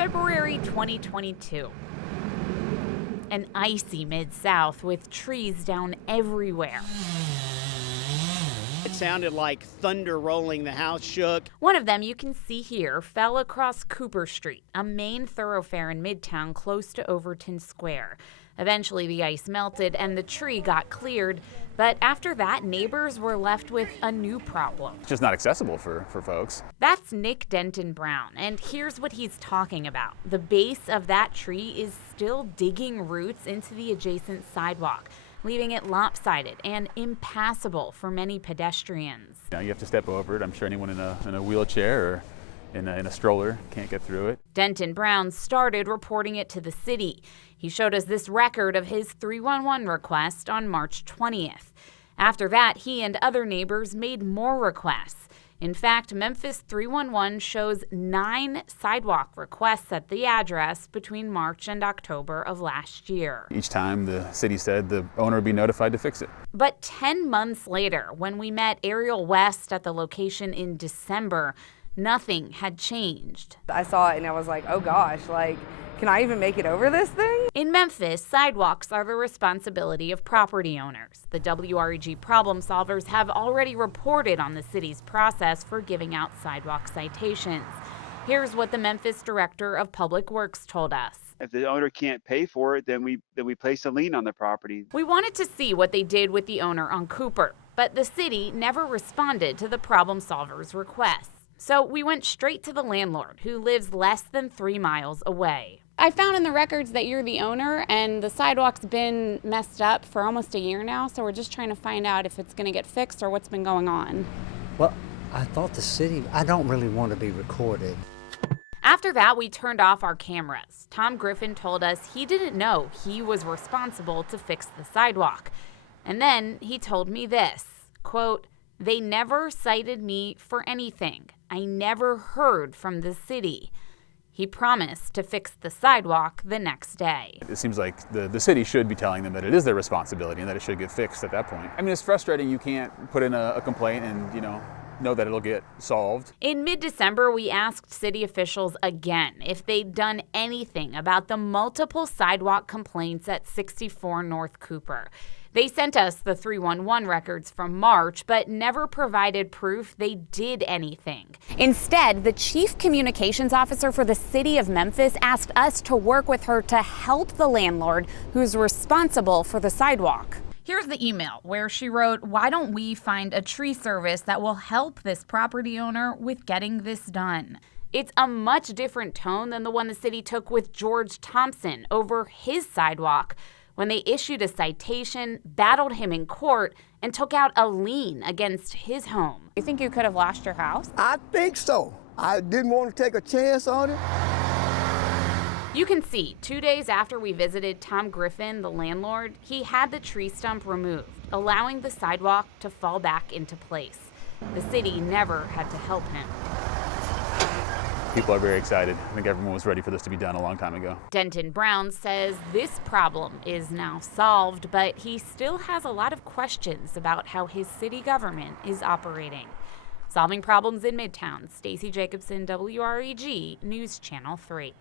February 2022. An icy Mid-South with trees down everywhere. It sounded like thunder rolling. The house shook. One of them you can see here fell across Cooper Street, a main thoroughfare in Midtown close to Overton Square. Eventually, the ice melted and the tree got cleared. But after that, neighbors were left with a new problem. It's just not accessible for folks. That's Nick Denton Brown, and here's what he's talking about. The base of that tree is still digging roots into the adjacent sidewalk, leaving it lopsided and impassable for many pedestrians. You have to step over it. I'm sure anyone in a wheelchair or in a stroller can't get through it. Denton Brown started reporting it to the city. He showed us this record of his 311 request on March 20th. After that, he and other neighbors made more requests. In fact, Memphis 311 shows 9 sidewalk requests at the address between March and October of last year. Each time the city said the owner would be notified to fix it. But 10 months later, when we met Ariel West at the location in December, nothing had changed. I saw it and I was like, oh gosh, can I even make it over this thing? In Memphis, sidewalks are the responsibility of property owners. The WREG problem solvers have already reported on the city's process for giving out sidewalk citations. Here's what the Memphis Director of Public Works told us. If the owner can't pay for it, then we place a lien on the property. We wanted to see what they did with the owner on Cooper, but the city never responded to the problem solvers' requests. So we went straight to the landlord, who lives less than 3 miles away. I found in the records that you're the owner, and the sidewalk's been messed up for almost a year now, so we're just trying to find out if it's going to get fixed or what's been going on. Well, I thought I don't really want to be recorded. After that, we turned off our cameras. Tom Griffin told us he didn't know he was responsible to fix the sidewalk. And then he told me this, quote, "They never cited me for anything. I never heard from the city." He promised to fix the sidewalk the next day. It seems like the city should be telling them that it is their responsibility and that it should get fixed at that point. I mean, it's frustrating. You can't put in a complaint and, know that it'll get solved. In mid-December, we asked city officials again if they'd done anything about the multiple sidewalk complaints at 64 North Cooper. They sent us the 311 records from March, but never provided proof they did anything. Instead, the chief communications officer for the city of Memphis asked us to work with her to help the landlord who's responsible for the sidewalk. Here's the email where she wrote, "Why don't we find a tree service that will help this property owner with getting this done?" It's a much different tone than the one the city took with George Thompson over his sidewalk, when they issued a citation, battled him in court, and took out a lien against his home. You think you could have lost your house? I think so. I didn't want to take a chance on it. You can see, 2 days after we visited Tom Griffin, the landlord, he had the tree stump removed, allowing the sidewalk to fall back into place. The city never had to help him. People are very excited. I think everyone was ready for this to be done a long time ago. Denton Brown says this problem is now solved, but he still has a lot of questions about how his city government is operating. Solving problems in Midtown, Stacey Jacobson, WREG News Channel 3.